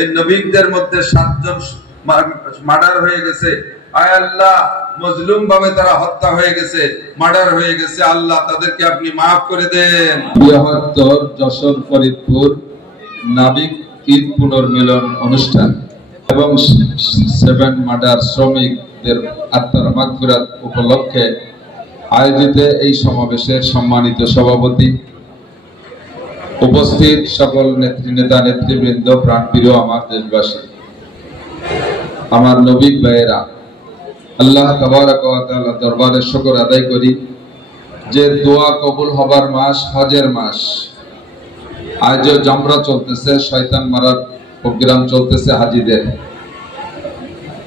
এই নবীদের মধ্যে 7 জন মার্ডার হয়ে গেছে। আয় আল্লাহ, মজলুম ভাবে তারা হত্যা হয়ে গেছে, মার্ডার হয়ে গেছে। আল্লাহ তাদেরকে আপনি maaf করে দেন। ৭২ যশোর ফরিদপুর নাবিক ঈদ পুনর্মিলন অনুষ্ঠান এবং 7 মার্ডার শ্রমিকদের আত্মার মাগফিরাত উপলক্ষে আয়োজিত এই সমাবেশের সম্মানিত সভাপতি, উপস্থিত সকল নেতা নেতৃবৃন্দ, প্রাণপ্রিয় আমার দেশবাসী, আমার নবীন ভাইয়েরা, আল্লাহ তাবারক ওয়া তাআলা দরবারে শুকর আদায় করি যে দোয়া কবুল হবার মাস, হজের মাস। আজও জামরা চলতেছে, শয়তান মারার প্রোগ্রাম চলতেছে হাজীদের।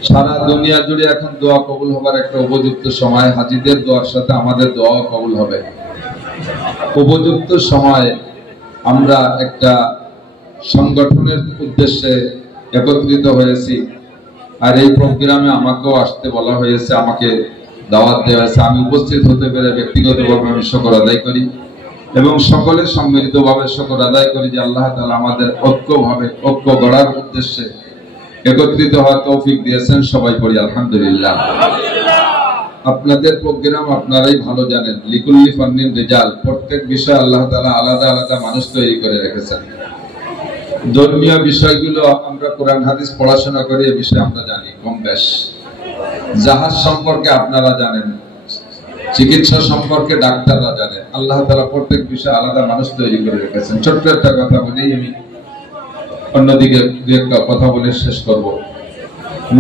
সারা দুনিয়া জুড়ে এখন দোয়া কবুল হবার একটা উপযুক্ত সময়। হাজীদের দোয়ার সাথে আমাদের দোয়াও কবুল হবে। উপযুক্ত সময় আমরা একটা সংগঠনের উদ্দেশ্যে একত্রিত হয়েছি, আর এই প্রোগ্রামে আমাকেও আসতে বলা হয়েছে, আমাকে দাওয়াত দেওয়া হয়েছে। আমি উপস্থিত হতে পেরে ব্যক্তিগতভাবে আমি শুকর আদায় করি এবং সকলের সম্মিলিতভাবে শুকর আদায় করি যে আল্লাহ তাআলা আমাদের ঐক্য গড়ার উদ্দেশ্যে একত্রিত হওয়ার তৌফিক দিয়েছেন। সবাই পড়ি আলহামদুলিল্লাহ। আপনাদের প্রোগ্রাম আপনারাই ভালো জানেন, লিকুল্লি ফান্নিন রিজাল, প্রত্যেক বিষয় আল্লাহ তাআলা আলাদা আলাদা মানুষ তৈরি করে রেখেছেন। ধর্মীয় বিষয়গুলো আমরা কোরআন হাদিস পড়াশোনা করি, এই বিষয়ে আমরা জানি কম বেশ। জাহাজ সম্পর্কে আপনারা জানেন, চিকিৎসা সম্পর্কে ডাক্তাররা জানেন। আল্লাহ তাআলা প্রত্যেক বিষয়ে আলাদা মানুষ তৈরি করে রেখেছেন। ছোট্ট একটা কথা বলেই আমি অন্যদিকে কথা বলে শেষ করব।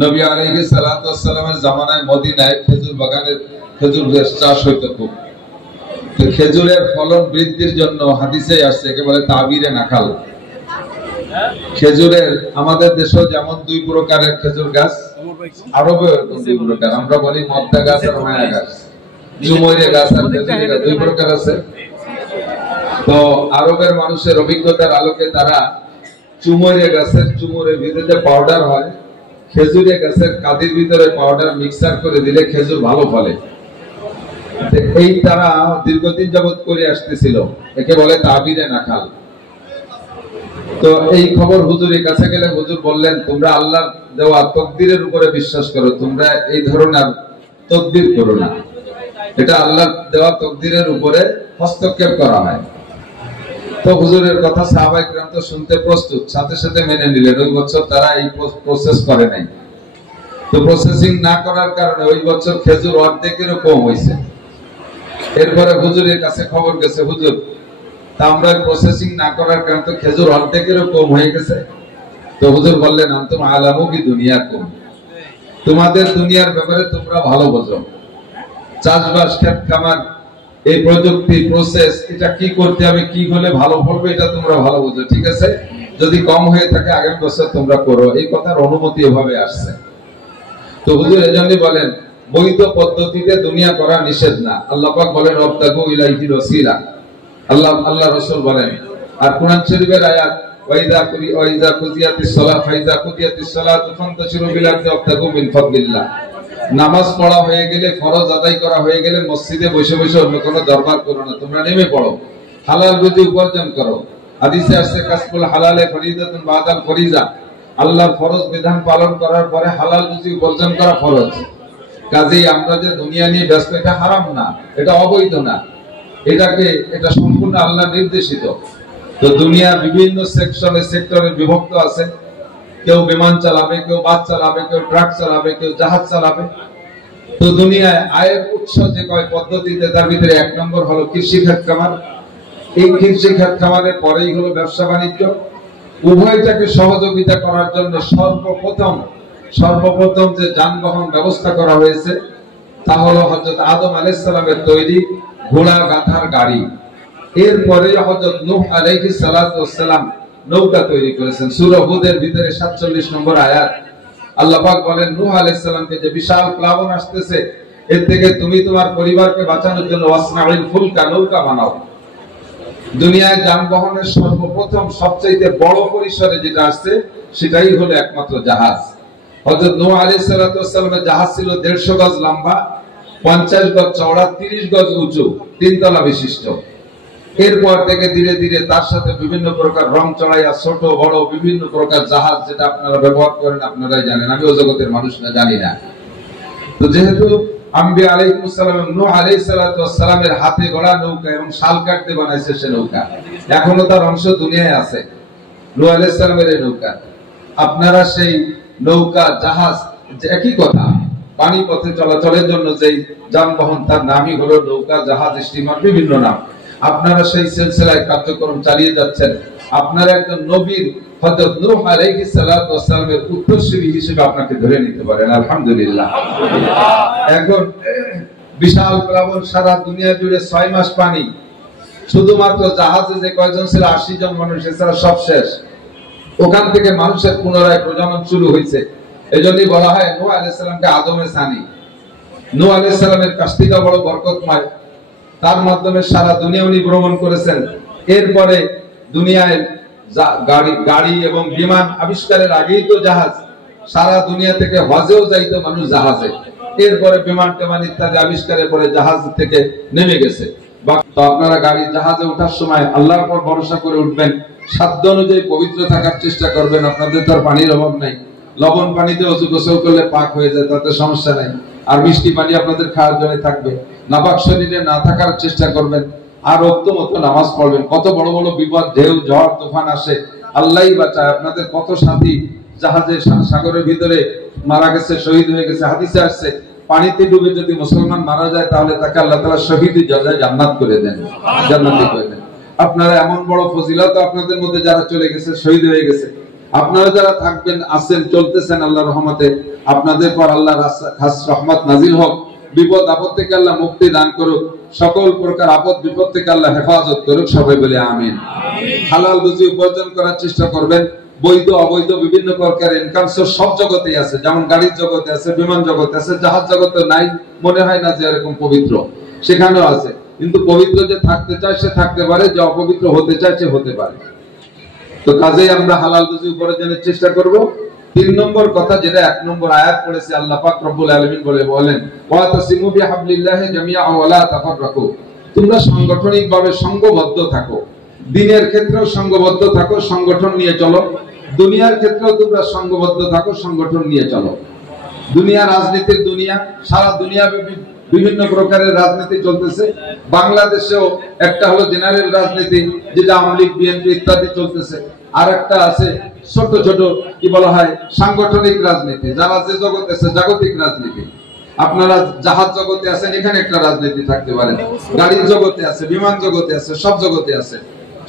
নবী আলাইহিস সালাতু ওয়াস সালামের জামানায় মদিনায় খেজুর বাগানের খেজুর চাষ হইতো খুব। তো খেজুরের ফলন বৃদ্ধির জন্য হাদিসে আসছে একেবারে তাবিরে নাখাল। খেজুরের আমাদের দেশে যেমন 2 প্রকারের খেজুর গাছ, আরবে 2 প্রকার। আমরা বলি মদ্দা গাছ আর মায়া গাছ, চুমুরে গাছ আর খেজুরের গাছ 2 প্রকার আছে। তো আরবের মানুষের অভিজ্ঞতার আলোকে তারা চুমুরে গাছের চুমুরের ভিতরে পাউডার হয়, খেজুরের গাছের কাদির ভিতরে পাউডার মিক্সার করে দিলে খেজুর ভালো ফলে। এই তারা দীর্ঘদিন যাবত করে আসতেছিল, একে বলে তাবিরে নাখাল। তো এই খবর হুজুরের কাছে গেলে হুজুর বললেন, তোমরা আল্লাহর দেওয়া তকদিরের উপরে বিশ্বাস করো, তোমরা এই ধরনের তকদির করো না। এটা আল্লাহর দেওয়া তকদিরের উপরে হস্তক্ষেপ করা হয়। তো হুজুরের কথা সাহাবায়ে কিরাম তো শুনতে প্রস্তুত, সাথে সাথে মেনে নিলেন। ওই বছর তারা এই প্রসেস করে নাই। তো প্রসেসিং না করার কারণে ওই বছর খেজুর অর্ধেকেরও কম হয়েছে। এরপরে হুজুরের কাছে খবর গেছে, হুজুর তা আমরা প্রসেসিং না করার কারণে তো খেজুর অর্ধেকেরও কম হয়ে গেছে। তো হুজুর বললেন, আনতুম আলামু কি দুনিয়াকুম, তোমাদের দুনিয়ার ব্যাপারে তোমরা ভালো বোঝো। চাষবাস, ক্ষেত খামার, এই প্রযুক্তি, প্রসেস, এটা কি করতে হবে, কি হলে ভালো ফলবে, এটা তোমরা ভালো বোঝো। ঠিক আছে, যদি কম হয়ে থাকে আগামী বছর তোমরা করো। এই কথার অনুমতি এভাবে আসছে। তো হুজুর এজন্যই বলেন, বৈধ পদ্ধতিতে দুনিয়া করা নিষেধ না। আল্লাহ পাক বলেন, ওয়াবতাগু ইলাইহি ওয়াসিলা। আল্লাহ রাসূল বলেন। আর কোরআন শরীফের আয়াত, ওয়াইদা কুদিয়াতিস সালাত ফাইদা কুদিয়াতিস সালাতু ফান্তাশিরু ফিল আরদি ওয়াবতাগু মিন ফাদলিল্লাহ। নামাজ পড়া হয়ে গেলে, ফরজ আদায় করা হয়ে গেলে মসজিদে বসে বসে অন্য কোনো দরবার করো না, তোমরা নেমে পড়ো, হালাল রুজি উপার্জন করো। হাদিসে আসছে, কাসবুল হালালে ফরিদাতুন বাদাল ফরিজা। আল্লাহর ফরজ বিধান পালন করার পরে হালাল রুজি উপার্জন করা ফরজ। কাজেই আমরা যে দুনিয়া নিয়ে ব্যস্ত, এটা হারাম না, এটা অবৈধ না, এটা সম্পূর্ণ আল্লাহ নির্দেশিত। তো দুনিয়া বিভিন্ন সেক্টরে বিভক্ত আছে। কেউ বিমান চালাবে, কেউ বাস চালাবে, কেউ ট্রাক চালাবে, কেউ জাহাজ চালাবে। তো দুনিয়ায় আয়ের উৎস যে কয় পদ্ধতিতে, তার ভিতরে 1 নম্বর হলো কৃষি খাত খামার। এই কৃষি খাত খামারের পরেই হলো ব্যবসা বাণিজ্য। উভয়টাকে সহযোগিতা করার জন্য সর্বপ্রথম যে যানবাহন ব্যবস্থা করা হয়েছে তা হলো হযরত আদম আলাইহিস সালামের তৈরি ঘোড়া গাধার গাড়ি। এরপরে হযরত নূহ আলাইহিস সালাতু ওয়াস সালাম নৌকা তৈরি করেছেন। সূরা হুদের ভিতরে 47 নম্বর আয়াত আল্লাহ পাক বলেন, নূহ আলাইহিস সালামকে যে বিশাল প্লাবন আসতেছে, এর থেকে তুমি তোমার পরিবারকে বাঁচানোর জন্য ওয়াসনাইল ফুলকা, নৌকা বানাও। দুনিয়ায় যানবাহনের সর্বপ্রথম সবচেয়ে বড় পরিসরে যেটা আসছে সেটাই হলো একমাত্র জাহাজ। হযরত নূহ আলাইহিস সালাতু ওয়াস সালামের জাহাজ ছিল 150 গজ লম্বা, 50 গজ চওড়া, 30 গজ উঁচু, 3 তলা বিশিষ্ট। এরপর থেকে ধীরে ধীরে তার সাথে বিভিন্ন প্রকার রং চড়াইয়া ছোট বড় বিভিন্ন প্রকার জাহাজ, যেটা আপনারা ব্যবহার করেন আপনারাই জানেন, আমি ও জগতের মানুষ না, জানি না। তো যেহেতু আম্বিয়া আলাইহিস সালাম নূহ আলাইহিস সালাতু ওয়াস সালামের হাতে গড়া নৌকা এবং শাল কাটতে বানাইছে সে নৌকা, এখনো তার অংশ দুনিয়ায় আছে, নূহ আলাইহিস সালামের এই নৌকা। আপনারা সেই নৌকা জাহাজ একই কথা, পানি পথে চলাচলের জন্য যেই যানবাহন তার নামই হলো নৌকা, জাহাজ, স্টিমার, বিভিন্ন নাম। আপনারা সেই সিলসিলায় কার্যক্রম চালিয়ে যাচ্ছেন। আপনারা একজন নবীর হযরত নূহ আলাইহিস সালাতু ওয়াস সালামের উত্তরসূরি হিসেবে আপনাকে ধরে নিতে পারেন, আলহামদুলিল্লাহ। এখন বিশাল প্লাবন, সারা দুনিয়া জুড়ে 6 মাস পানি, শুধুমাত্র জাহাজে যে কয়জন ছিল 80 জন মানুষ, এছাড়া সব শেষ। ওখান থেকে মানুষের পুনরায় প্রজনন শুরু হয়েছে। এজন্যই বলা হয় নূহ আলাইহিস সালামকে আদমে সানি। নূহ আলাইহিস সালামের কাজটা বড় বরকতময়, তার মাধ্যমে সারা দুনিয়া উনি ভ্রমণ করেছেন। এরপরে দুনিয়ায় গাড়ি এবং বিমান আবিষ্কারের আগেই তো জাহাজ, সারা দুনিয়া থেকে হজেও যাইতো মানুষ জাহাজে। এরপরে বিমান টেমান ইত্যাদি আবিষ্কারের পরে জাহাজ থেকে নেমে গেছে। তো আপনারা গাড়ি জাহাজে ওঠার সময় আল্লাহর উপর ভরসা করে উঠবেন, সাধ্য অনুযায়ী পবিত্র থাকার চেষ্টা করবেন। আপনাদের তো আর পানির অভাব নাই, লবণ পানিতে ওযু গোসল করলে পাক হয়ে যায়, তাতে সমস্যা নাই। আর মিষ্টি পানি আপনাদের খাওয়ার জন্য থাকবে। নাপাক শরীরে না থাকার চেষ্টা করবেন, আর রক্ত মতো নামাজ পড়বেন। কত বড় বড় বিপদ, ঢেউ, ঝড়, তুফান আসে, আল্লাহই বাঁচায়। আপনাদের কত সাথী জাহাজে সাগরের ভিতরে মারা গেছে, শহীদ হয়ে গেছে। হাদিসে আসছে পানিতে ডুবে যদি মুসলমান মারা যায় তাহলে তাকে আল্লাহ তাআলা শহীদ দরজায় জান্নাত করে দেন, জান্নাতি করে দেন। আপনারা এমন বড় ফজিলত আপনাদের মধ্যে যারা চলে গেছে, শহীদ হয়ে গেছে, আপনারা যারা থাকবেন, আছেন, চলতেছেন, আল্লাহর রহমতে আপনাদের পর আল্লাহর খাস রহমত নাজিল হোক। বিপদ আপদ থেকে আল্লাহ মুক্তি দান করুক, সকল প্রকার আপদ বিপদ থেকে আল্লাহ হেফাজত করুক। সবাই বলে আমিন। হালাল রুজি উপার্জন করার চেষ্টা করবেন। বৈধ অবৈধ বিভিন্ন প্রকার ইনকাম সোর্স সব জগতেই আছে, যেমন গাড়ির জগতে আছে, বিমান জগতে আছে, জাহাজ জগতে নাই, মনে হয় না যে এরকম পবিত্র, সেখানেও আছে। কিন্তু পবিত্র যে থাকতে চায় সে থাকতে পারে, যে অপবিত্র হতে চায় সে হতে পারে। তো কাজেই আমরা হালাল রুজি উপার্জনের চেষ্টা করব। 3 নম্বর কথা, যেটা 1 নম্বর আয়াত পড়েছে, আল্লাহ পাক রব্বুল আলামিন বলেন ওয়াতাসিমু বিহাবলিল্লাহি জামিআ ওয়া লা তাফাররাকু, তোমরা সাংগঠনিকভাবে সংঘবদ্ধ থাকো, দ্বীনের ক্ষেত্রেও সংঘবদ্ধ থাকো, সংগঠন নিয়ে চলো। দুনিয়ার ক্ষেত্রেও তোমরা সংঘবদ্ধ থাকো, সংগঠন নিয়ে চলো। দুনিয়া রাজনীতির দুনিয়া, সারা দুনিয়া বিভিন্ন প্রকারের রাজনীতি চলতেছে। বাংলাদেশেও একটা হলো জেনারেল রাজনীতি, যেটা আওয়ামী লীগ, বিএনপি ইত্যাদি চলতেছে। আর একটা আছে ছোট ছোট কি বলা হয় সাংগঠনিক রাজনীতি, যারা যে জগতে আছে, জাগতিক রাজনীতি। আপনারা জাহাজ জগতে আছেন, এখানে একটা রাজনীতি থাকতে পারে। গাড়ির জগতে আছে, বিমান জগতে আছে, সব জগতে আছে,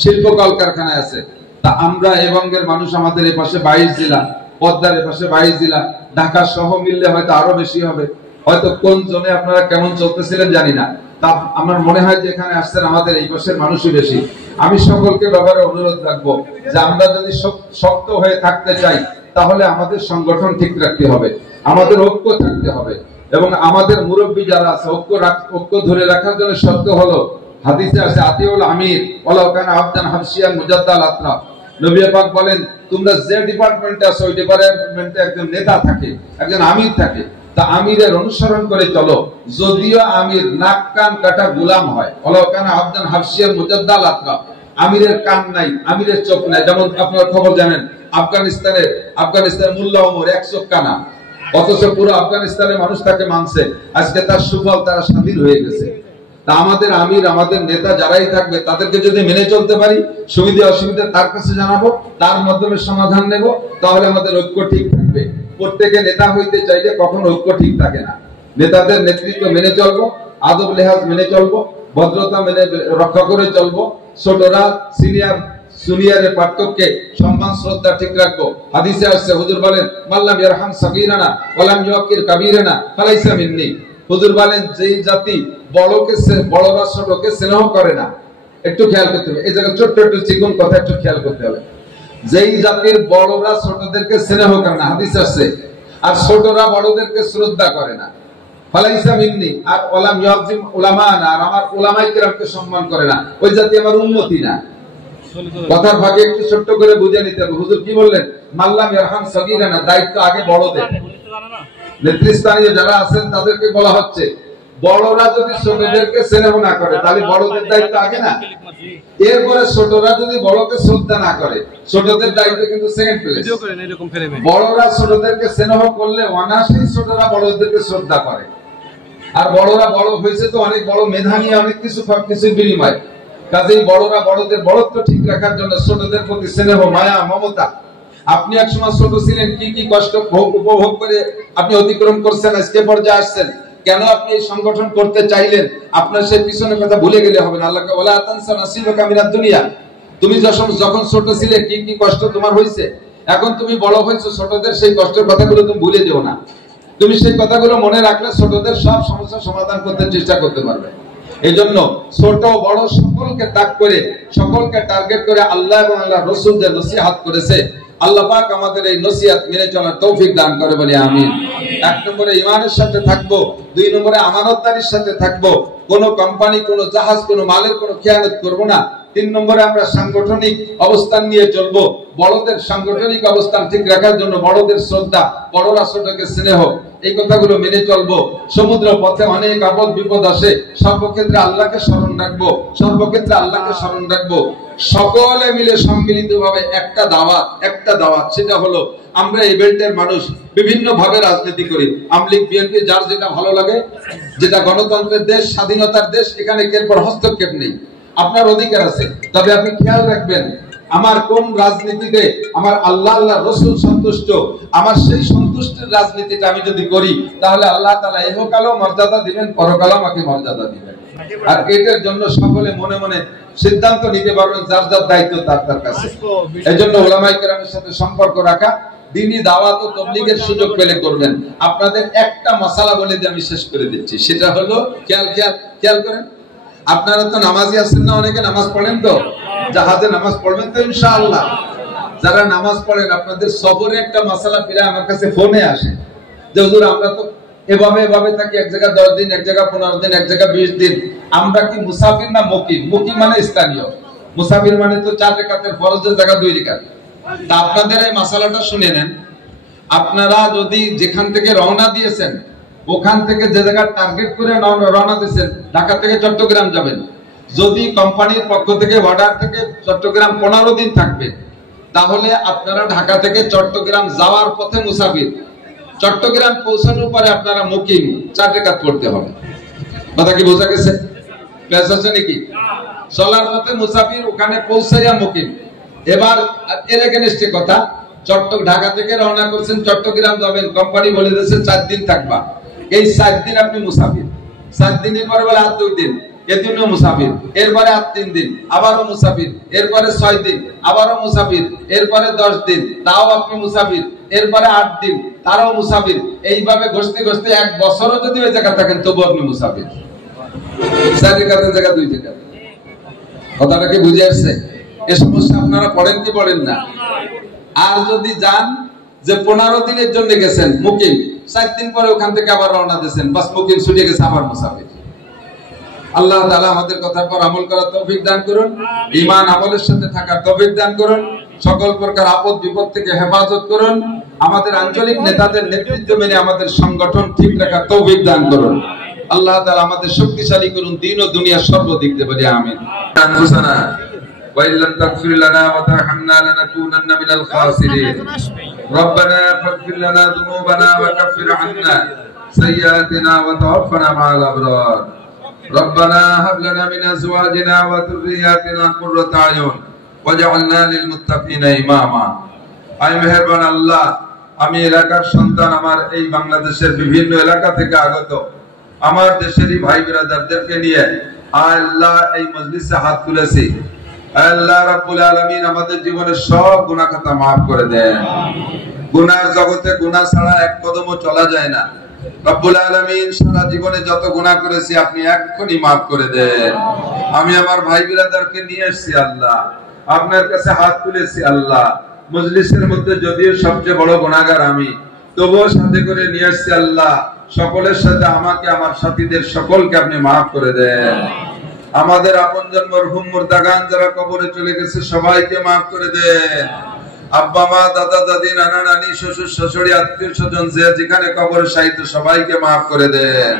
শিল্প কলকারখানায় আছে। তা আমরা এই বঙ্গের মানুষ, আমাদের এই পাশে 22 জেলা, পদ্মার এই পাশে 22 জেলা, ঢাকা সহ মিললে হয়তো আরো বেশি হবে। হয়তো কোন জোনে আপনারা কেমন চলতেছিলেন জানি না। তা আমার মনে হয় যে এখানে আসছেন আমাদের এই পাশের মানুষই বেশি। আমি সকলকে ব্যাপারে অনুরোধ রাখবো যে আমরা যদি শক্ত হয়ে থাকতে চাই তাহলে আমাদের সংগঠন ঠিক রাখতে হবে, আমাদের ঐক্য থাকতে হবে, এবং আমাদের মুরব্বী যারা আছে ঐক্য ধরে রাখার জন্য শর্ত হলো হাদিসে আছে আতিউল আমির ওয়ালাউ কানা আবদান হাবশিয়ান মুজাদ্দাল আতরা। নবী পাক বলেন তোমরা যে ডিপার্টমেন্টে আছো ওই ডিপার্টমেন্টে একজন নেতা থাকে, একজন আমির থাকে, তা আমিরের অনুসরণ করে চলো। যদিও আমির নাক কান কাটা গোলাম হয়, ওয়ালাউ কানা আবদান হাবশিয়ান মুজাদ্দাল আতরা, আমিরের কান নাই, আমিরের চোখ নাই। যেমন আপনারা খবর জানেন আফগানিস্তানের মোল্লা ওমর 1 চোখ কানা, অথচ পুরো আফগানিস্তানের মানুষ তাকে মানছে। আজকে তার সুফল, তারা স্বাধীন হয়ে গেছে। তা আমাদের আমির, আমাদের নেতা যারাই থাকবে তাদেরকে যদি মেনে চলতে পারি, সুবিধা অসুবিধা তার কাছে জানাবো, তার মাধ্যমে সমাধান নেব, তাহলে আমাদের ঐক্য ঠিক থাকবে। প্রত্যেকে নেতা হইতে চাইলে কখনো ঐক্য ঠিক থাকে না। নেতাদের নেতৃত্ব মেনে চলবো, আদব লেহাজ মেনে চলবো, ভদ্রতা মেনে রক্ষা করে চলবো, ছোটরা সিনিয়রের পার্থক্যে সম্মান শ্রদ্ধা ঠিক রাখবো। হাদিসে আসছে হুজুর বলেন মাল্লাম ইয়ারহাম সাগীরানা ওয়ালাম ইউকির কাবীরানা ফালাইসা মিন্নি। হুজুর বলেন যেই জাতি বড় বা ছোটকে স্নেহ করে না, একটু খেয়াল করতে হবে এই জায়গায় ছোট্ট একটু চিকন কথা একটু খেয়াল করতে হবে। যেই জাতির বড়রা ছোটদেরকে স্নেহ করে না, হাদিস আছে, আর ছোটরা বড়দেরকে শ্রদ্ধা করে না, ফালাইসা মিন্নি, আর ওয়ালাম ইউজিম উলামানা, আর আমার উলামায়ে কিরামকে সম্মান করে না, ওই জাতি আমার উম্মতি না। কথার ভাগে একটু ছোট্ট করে বুঝে নিতে হবে। হুজুর কি বললেন? মাল্লাম ইয়ারহাম সাগীরানা, দায়িত্ব আগে বড়দের। নেতৃস্থানীয় যারা আছেন তাদেরকে বলা হচ্ছে বড়রা যদি ছোটদেরকে স্নেহ না করে তাহলে বড়দের দায়িত্ব আগে না, এরপরে ছোটরা যদি বড়কে শ্রদ্ধা না করে ছোটদের দায়িত্ব কিন্তু সেকেন্ড প্লেস। বড়রা ছোটদেরকে স্নেহ করলে অনায়াসেই ছোটরা বড়দেরকে শ্রদ্ধা করে। আর বড়রা বড় হয়েছে তো অনেক বড় মেধা নিয়ে অনেক কিছু বিনিময়, কাজেই বড়রা বড়দের বড়ত্ব ঠিক রাখার জন্য ছোটদের প্রতি স্নেহ, মায়া, মমতা। আপনি একসময় ছোট ছিলেন, কি কি কষ্ট উপভোগ করে আপনি অতিক্রম করছেন, আজকে পর্যায়ে আসছেন। কেন আপনি এই সংগঠন করতে চাইলেন? আপনার সেই পিছনের কথা ভুলে গেলে হবে না। আল্লাহকে ওয়ালা তানসা নাসিবাকা মিনাদ দুনিয়া। তুমি যখন ছোট ছিলে কি কি কষ্ট তোমার হয়েছে, এখন তুমি বড় হয়েছো, ছোটদের সেই কষ্টের কথাগুলো তুমি ভুলে যেও না। তুমি সেই কথাগুলো মনে রাখলে ছোটদের সব সমস্যার সমাধান করতে চেষ্টা করতে পারবে। এই জন্য ছোট বড় সকলকে তাক করে, সকলকে টার্গেট করে আল্লাহ এবং আল্লাহ রাসূল যে নসিহত করেছে, আল্লাহ পাক আমাদের এই নসিহত মেনে চলার তৌফিক দান করে বলি আমিন। এক নম্বরে ঈমানের সাথে থাকবো, দুই নম্বরে আমানতদারির সাথে থাকবো, কোন কোম্পানি, কোন জাহাজ, কোন মালের কোন খেয়ানত করব না। তিন নম্বরে আমরা সাংগঠনিক অবস্থান নিয়ে চলবো, বড়দের সাংগঠনিক অবস্থান ঠিক রাখার জন্য বড়দের শ্রদ্ধা, বড়রা ছোটকে স্নেহ, এই কথাগুলো মেনে চলবো। সমুদ্র পথে অনেক আপদ বিপদ আসে, সর্বক্ষেত্রে আল্লাহকে স্মরণ রাখবো, সর্বক্ষেত্রে আল্লাহকে স্মরণ রাখবো। সকলে মিলে সম্মিলিতভাবে একটা দাওয়াত, সেটা হলো আমরা এই বেল্টের মানুষ বিভিন্ন ভাবে রাজনীতি করি। আমলিগ, বিএনপি, যার যেটা ভালো লাগে, যেটা গণতন্ত্রের দেশ, স্বাধীনতার দেশ, এখানে কেরপর হস্তক্ষেপ নেই, আপনার অধিকার আছে। তবে আপনি খেয়াল রাখবেন, আমার কোন রাজনীতিতে আমার আল্লাহ আল্লাহ রাসূল সন্তুষ্ট, আমার সেই সন্তুষ্টির রাজনীতিটা আমি যদি করি, তাহলে আল্লাহ তাআলা ইহকালও মর্যাদা দিবেন, পরকালও আমাকে মর্যাদা দিবেন। আর এটার জন্য সকলে মনে মনে সিদ্ধান্ত নিতে পারবেন, যার যার দায়িত্ব তার কাছে। এই জন্য উলামায়ে কেরামের সাথে সম্পর্ক রাখা, দ্বীনি দাওয়াত ও তাবলীগের সুযোগ পেলে করবেন। আপনাদের একটা মাসালা বলে দিয়ে আমি শেষ করে দিচ্ছি, সেটা হলো খেয়াল করেন, আপনারা তো নামাজি আছেন না, অনেকে নামাজ পড়েন তো, জাহাজে নামাজ পড়বেন তো ইনশাআল্লাহ। যারা নামাজ পড়েন আপনাদের সবরে একটা মাসালা ফিরে আমার কাছে ফোনে আসে যে হুজুর আমরা তো এভাবে থাকি, এক জায়গা 10 দিন, এক জায়গা 15 দিন, এক জায়গা 20 দিন, আমরা কি মুসাফির না মুকিম? মুকিম মানে স্থানীয়, মুসাফির মানে তো 4 রাকাতের ফরজের জায়গা 2 রাকাত। তা আপনাদের এই মাসালাটা শুনে নেন, আপনারা যদি যেখান থেকে রওনা দিয়েছেন, ওখান থেকে যে জায়গা টার্গেট করে রওনা দিয়েছেন, ঢাকা থেকে চট্টগ্রাম যাবেন, যদি কোম্পানির পক্ষ থেকে অর্ডার থেকে চট্টগ্রাম 15 দিন থাকবে, তাহলে আপনারা ঢাকা থেকে চট্টগ্রাম যাওয়ার পথে মুসাফির, চট্টগ্রাম পৌঁছানোর পরে আপনারা মুকিম, 4 রাকাত পড়তে হবে। কথা কি বোঝা গেছে? ক্লাস আছে নাকি? চলার পথে মুসাফির, ওখানে পৌঁছাইয়া মুকিম। এবার এর এগেইনস্টে কথা, ঢাকা থেকে রওনা করছেন, চট্টগ্রাম যাবেন, কোম্পানি বলে দিয়েছে 4 দিন থাকবা, এই 4 দিন আপনি মুসাফির। 4 দিনের পরে বলে আর 2 দিন, এদিনও মুসাফির, এরপরে আর 3 দিন, আবারও মুসাফির, এরপরে 6 দিন, আবারও মুসাফির, এরপরে 10 দিন, তাও আপনি মুসাফির, এরপরে 8 দিন, তারও মুসাফির। এইভাবে ঘষতে ঘষতে 1 বছরও যদি ওই জায়গা থাকেন, তবু আপনি মুসাফির। 4 রাকাতের জায়গা 2 রাকাত। কথাটা কি বুঝে আসছে? এই সমস্যা আপনারা পড়েন কি পড়েন না? আর যদি যান যে 15 দিনের জন্য গেছেন মুকিম, 4 দিন পরে ওখান থেকে আবার রওনা দিয়েছেন, বাস মুকিম ছুটে গেছে, আবার মুসাফির। আল্লাহ তাআলা আমাদের কথার পর আমল করার তৌফিক দান করুন, ঈমান আমলের সাথে থাকার তৌফিক দান করুন, সকল প্রকার আপদ বিপদ থেকে হেফাজত করুন, আমাদের আঞ্চলিক নেতাদের নেতৃত্ব মেনে আমাদের সংগঠন ঠিক রাখার তৌফিক দান করুন। আল্লাহ তাআলা আমাদের শক্তিশালী করুন দিন ও দুনিয়ার সর্বদিক দিয়ে, বলি আমিন। وإن لم تغفر لنا وترحمنا لنكونن من الخاسرين ربنا فاغفر لنا ذنوبنا وكفر عنا سيئاتنا وتوفنا مع الأبرار ربنا هب لنا من أزواجنا وذرياتنا قرة أعين واجعلنا للمتقين إماما। আয় মেহেরবান আল্লাহ, আমি এলাকার সন্তান, আমার এই বাংলাদেশের বিভিন্ন এলাকা থেকে আগত আমার দেশেরই ভাই ব্রাদারদেরকে নিয়ে আল্লাহ এই মজলিসে হাত তুলেছি। আল্লাহ রাব্বুল আলামিন আমাদের জীবনের সব গুনাহ খাতা maaf করে দেন। গুনার জগতে গুনাহ ছাড়া এক কদমও চলা যায় না। রব্বুল আলামিন সারা জীবনে যত গুনাহ করেছি আপনি এক্ষুনি maaf করে দেন। আমি আমার ভাই ব্রাদারকে নিয়ে এসেছি আল্লাহ, আপনার কাছে হাত তুলেছি আল্লাহ। মজলিসের মধ্যে যদিও সবচেয়ে বড় গুনাহগার আমি, তবুও সাথে করে নিয়ে এসেছি আল্লাহ। সকলের সাথে আমাকে, আমার সাথীদের সকলকে আপনি maaf করে দেন। আমাদের আপনজন মরহুম মুর্দাগান যারা কবরে চলে গেছে সবাইকে maaf করে দেন। আব্বা মা, দাদা দাদি, নানা নানি, শ্বশুর শাশুড়ি, আত্মীয় স্বজন যে যেখানে কবরে শায়িত সবাইকে maaf করে দেন।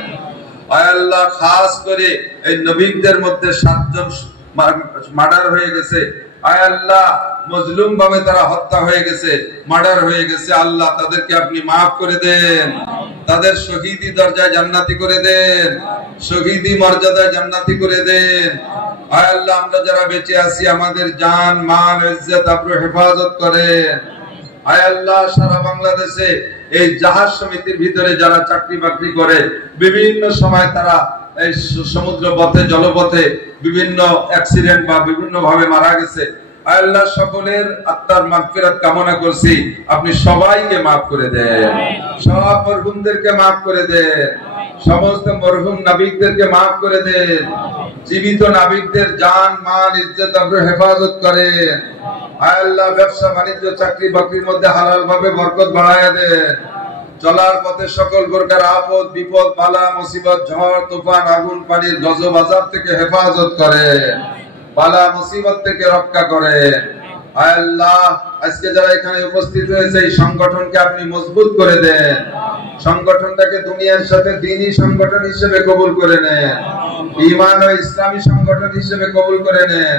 আয় আল্লাহ খাস করে এই নবীদের মধ্যে 7 জন মার্ডার হয়ে গেছে, আয় আল্লাহ মজলুম ভাবে তারা হত্যা হয়ে গেছে, মার্ডার হয়ে গেছে, আল্লাহ তাদেরকে আপনি মাফ করে দেন, তাদের শহীদি দরজায় জান্নাতি করে দেন, শহীদি মর্যাদায় জান্নাতি করে দেন। আয় আল্লাহ আমরা যারা বেঁচে আছি আমাদের জান মান ইজ্জত আপনি হেফাজত করেন। আয় আল্লাহ সারা বাংলাদেশে এই জাহাজ সমিতির ভিতরে যারা চাকরি বাকরি করে বিভিন্ন সময় তারা এই সমুদ্র পথে জলপথে বিভিন্ন অ্যাক্সিডেন্ট বা বিভিন্ন ভাবে মারা গেছে, আয় আল্লাহ সকলের আত্মার মাগফিরাত কামনা করছি, আপনি সবাইকে মাফ করে দেন, সব মরহুমদেরকে মাফ করে দেন, সমস্ত মরহুম নাবিকদেরকে মাফ করে দেন, জীবিত নাবিকদের জান মান ইজ্জত আপনি হেফাজত করেন। আয় আল্লাহ ব্যবসা বাণিজ্য চাকরি বাকরির মধ্যে হালাল ভাবে বরকত বাড়ায়া দেন, চলার পথে সকল প্রকার আপদ বিপদ বালা মুসিবত ঝড় তুফান আগুন পানির গজব আযাব থেকে হেফাজত করেন, বালা মুসিবত থেকে রক্ষা করেন। আয় আল্লাহ আজকে যারা এখানে উপস্থিত হয়েছে এই সংগঠনকে আপনি মজবুত করে দেন, সংগঠনটাকে দুনিয়ার সাথে দ্বীনি সংগঠন হিসেবে কবুল করে নেন, ঈমান ও ইসলামী সংগঠন হিসেবে কবুল করে নেন।